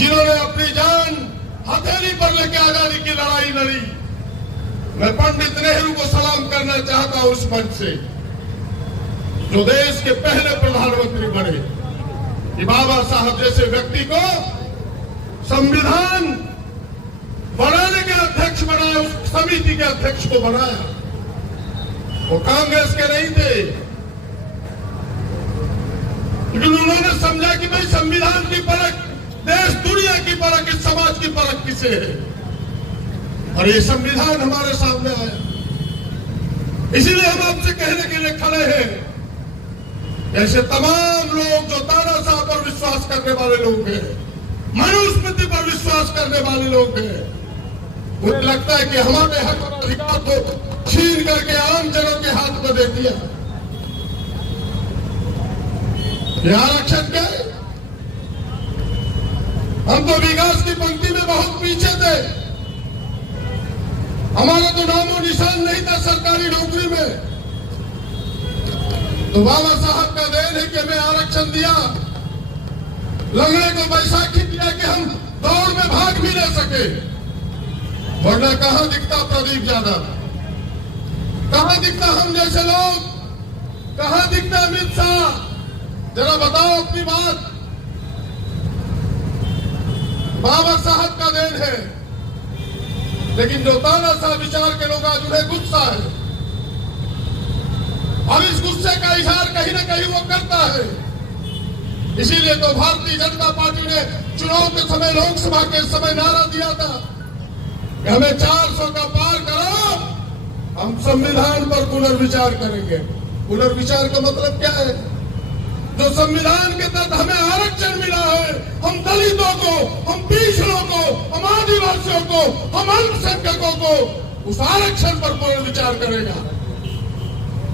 जिन्होंने अपनी जान हथेली पर लेके आजादी की लड़ाई लड़ी। मैं पंडित नेहरू को सलाम करना चाहता हूं उस मंच से, जो देश के पहले प्रधानमंत्री बने, कि बाबा साहब जैसे व्यक्ति को संविधान बनाने के अध्यक्ष बनाया, उस समिति के अध्यक्ष को बनाया। वो कांग्रेस के नहीं थे, लेकिन उन्होंने समझा कि भाई संविधान की परख देश दुनिया की परख, इस समाज की परख किसे है, और ये संविधान हमारे सामने आया। इसीलिए हम आपसे कहने के लिए खड़े हैं, ऐसे तमाम लोग जो तानाशाह पर विश्वास करने वाले लोग हैं, मनुस्मृति पर विश्वास करने वाले लोग हैं, मुझे लगता है कि हमारे हक और अधिकार को छीन करके आम जनों के हाथ में दे दिया। ये आरक्षण क्या है? हम तो विकास की पंक्ति में बहुत पीछे थे, हमारा तो नामो निशान नहीं था सरकारी नौकरी में। तो बाबा साहब का देन है कि हमें आरक्षण दिया, लंगड़े को बैसाखी दिया कि हम दौड़ में भाग भी ले सके, वरना कहां दिखता प्रदीप यादव, कहां दिखता हम जैसे लोग, कहां दिखता अमित शाह? जरा बताओ अपनी बात। बाबा साहब का देन है, लेकिन जो तानाशाह विचार के लोग आज उन्हें गुस्सा है, और इस गुस्से का इजहार कहीं ना कहीं वो करता है। इसीलिए तो भारतीय जनता पार्टी ने चुनाव के समय, लोकसभा के समय नारा दिया था कि हमें 400 का पार करो, हम संविधान पर पुनर्विचार करेंगे। पुनर्विचार का मतलब क्या है? जो संविधान के तहत हमें आरक्षण मिला है, हम दलितों को, हम पिछड़ों को, हम आदिवासियों को, हम अल्पसंख्यकों को उस आरक्षण पर पुनर्विचार करेगा।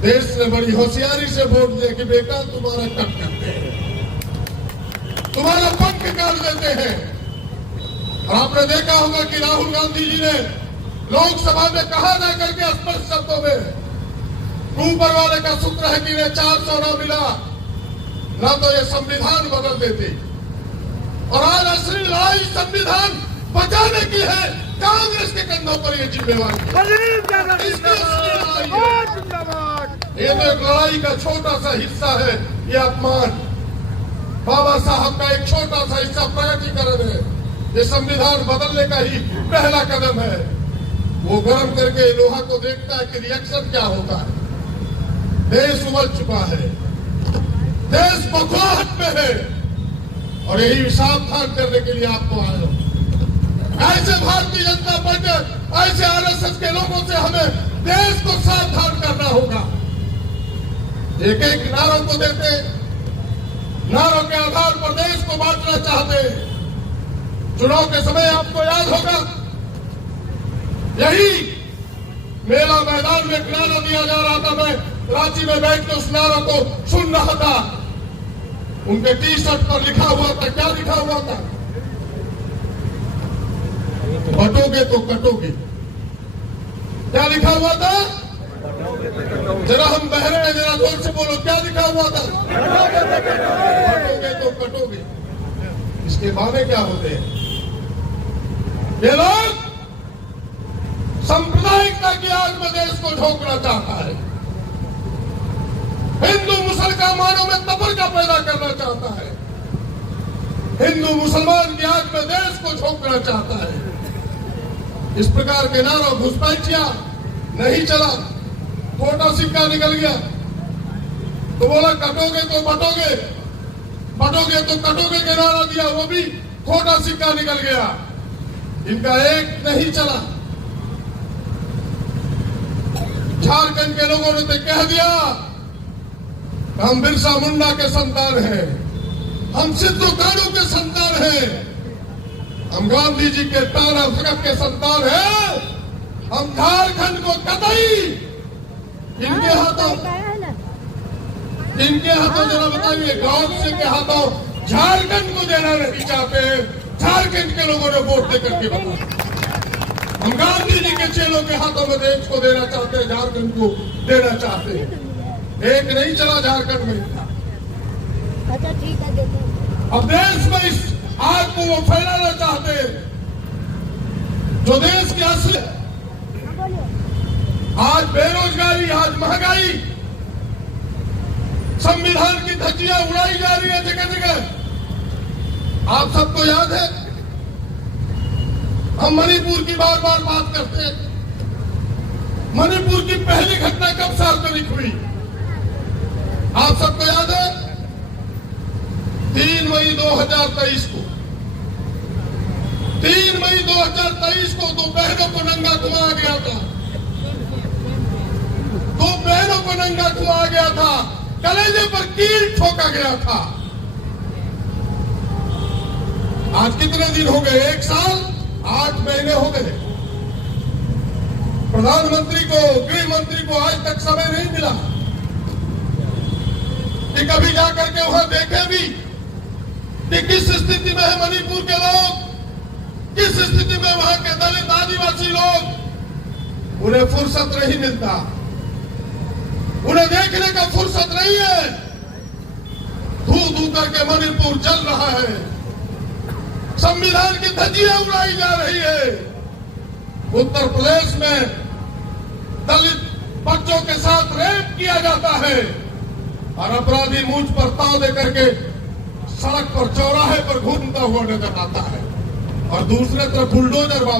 देश ने बड़ी होशियारी से वोट दिया कि बेटा तुम्हारा कट करते हैं, तुम्हारा पंख काट देते हैं। और आपने देखा होगा कि राहुल गांधी जी ने लोकसभा में कहा जा करके स्पष्ट शब्दों में, ऊपर वाले का शुक्र है कि इन्हें 400 न मिला, ना तो ये संविधान बदल देते। और आज असली लड़ाई संविधान बचाने की है, कांग्रेस के कंधों पर ये जिम्मेवारी है। ये तो एक लड़ाई का छोटा सा हिस्सा है, ये अपमान बाबा साहब का एक छोटा सा हिस्सा प्रगटीकरण है। ये संविधान बदलने का ही पहला कदम है। वो गरम करके लोहा को देखता है कि रिएक्शन क्या होता है। देश उबल चुका है, देश बखलाहट में है, और यही सावधान करने के लिए आपको आए हो। ऐसे भारतीय जनता पार्टी, ऐसे आरएसएस के लोगों से हमें देश को सावधान करना होगा। एक एक नारों को देते, नारों के आधार पर देश को बांटना चाहते। चुनाव के समय आपको याद होगा, यही मेला मैदान में नारा दिया जा रहा था। मैं रांची में बैठ के उस नारों को सुन रहा था। उनके टी शर्ट पर लिखा हुआ था, क्या लिखा हुआ था? बटोगे तो कटोगे। क्या लिखा हुआ था? जरा हम बहरे में जरा जोर से बोलो, क्या लिखा हुआ था? बटोगे तो कटोगे। इसके माने क्या होते हैं? ये लोग सांप्रदायिकता की आग में देश को झोंकना चाहता है, हिंदू मुसलमानों में तफरका पैदा करना चाहता है, हिंदू मुसलमान की आग में देश को झोंकना चाहता है। इस प्रकार के नारों घुसपैठिया नहीं चला, छोटा सिक्का निकल गया तो बोला कटोगे तो बटोगे, बटोगे तो कटोगे के नारा दिया, वो भी छोटा सिक्का निकल गया। इनका एक नहीं चला। झारखंड के लोगों ने तो कह दिया हम बिरसा मुंडा के संतान हैं, हम सिद्धू कानू के संतान हैं, हम गांधी जी के तारा भगत के संतान हैं, हम झारखंड को कतई इनके हाथों जरा बताइए, गौडसे के हाथों झारखंड को देना नहीं चाहते। झारखंड के लोगों ने वोट देकर के बताया हम गांधी जी के चेलों के हाथों में देश को देना चाहते हैं, झारखंड को देना चाहते हैं। एक नहीं चला झारखंड में। अच्छा ठीक है, अब देश में इस आग को वो फैलाना चाहते हैं। जो देश के असली आज बेरोजगारी, आज महंगाई, संविधान की धज्जियां उड़ाई जा रही है जगह जगह। आप सबको याद है, हम मणिपुर की बार बार बात करते हैं। मणिपुर की पहली घटना कब सार्वजनिक हुई? आप सबको याद है, 3 मई 2023 को। 3 मई 2023 को 2 बहनों को नंगा घुमाया गया था। 2 बहनों को नंगा घुमाया गया था, कलेजे पर कील ठोका गया था। आज कितने दिन हो गए? 1 साल 8 महीने हो गए। प्रधानमंत्री को, गृह मंत्री को आज तक समय नहीं मिला कि कभी जाकर के वहां देखे भी कि किस स्थिति में है मणिपुर के लोग, किस स्थिति में वहां के दलित आदिवासी लोग। उन्हें फुर्सत नहीं मिलता, उन्हें देखने का फुर्सत नहीं है। धू धू करके मणिपुर जल रहा है, संविधान की धज्जियां उड़ाई जा रही है। उत्तर प्रदेश में दलित बच्चों के साथ रेप किया जाता है और अपराधी मुझ पर ताव दे करके सड़क पर, चौराहे पर घूमता हुआ नजर आता है। और दूसरे तरफ बुलडोजर बाबा